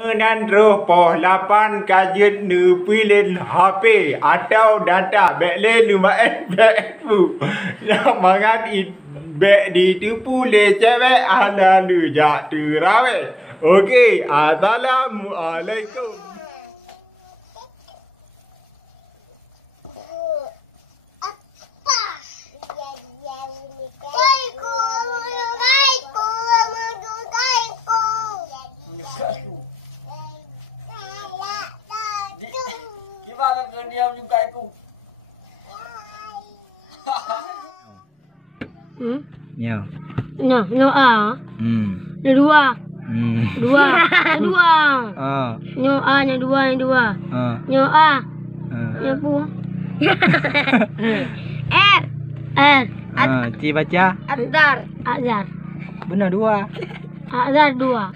Dan roh poh 8 kajian nu pilih HP atau data backlen nu back bu. Yang mangat back ditipu le cewek ada lu jak terawe. Okey, assalamualaikum. Gimana kau diam juga aku? Ya. No A. Yang dua. Dua. Yang dua. Nyo A, yang dua, yang dua. Nyo A. Yang pu. R. R. Ci baca. Azhar. Azhar. Benar dua. Azhar dua.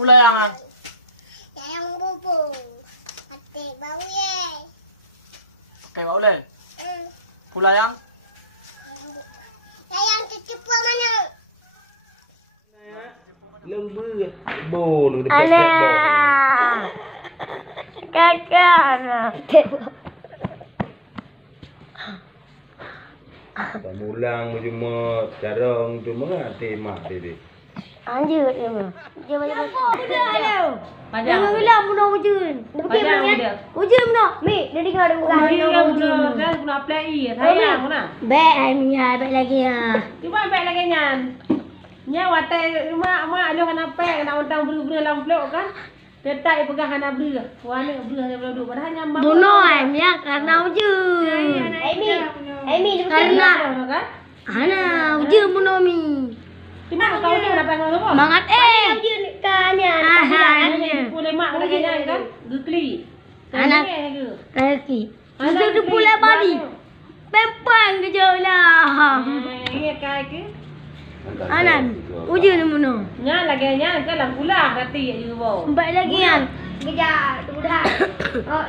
Pulayangan. Yang bubu. Hati bau ye. Kayak mau le. Pulayang. Yang cucu mana? Lembu bol dekat Alah. Kakak. Mulang cuma jarang cuma tema dia. Anjir dia mah. Dia banyak. Budak ada. Padang. Jangan bilang budak wujud. Padang budak. Wujud budak. Mi, dia dengar ada budak. Dia budak kan guna play. Saya guna. Baik ai mi ai baik lagi ah. Cuba baik lagi nyan. Nya watai mak alo kana pe nak untang bulu-bulu dalam blok kan. Tetai pegang kana bulu. Wana bulu hanya bulu padahal nyambang. Bunuh ai mi karena wujud. Ai mi karena kan. ana wujud bunuh mi. Cuma kau tu nak panggil apa? Mangat wujud kannya. Boleh mak lagi nyan kan. Gukli. Anak kaki. Itu tu pula badi. Pempang ke jauh lah. Ingat kai ke? Anan, wujud ni bunuh. Nyan lagi nyan ke lang pula kati je bau. Empat lagi kan. Kejar tu budak. Oh,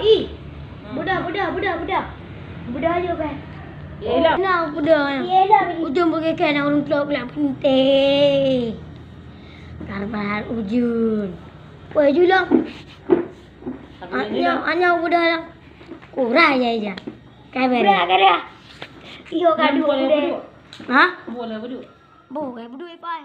budak. Budak je kan. Yelah. Nak budak. Yelah. Ujung pergi kan orang tua pula penting. Karbar ujung. Wah julang. Anya budak lah. Kurang je. Kai berak. Iyo kadu. Boleh Ha? Boleh berdua. Boleh berdua pai.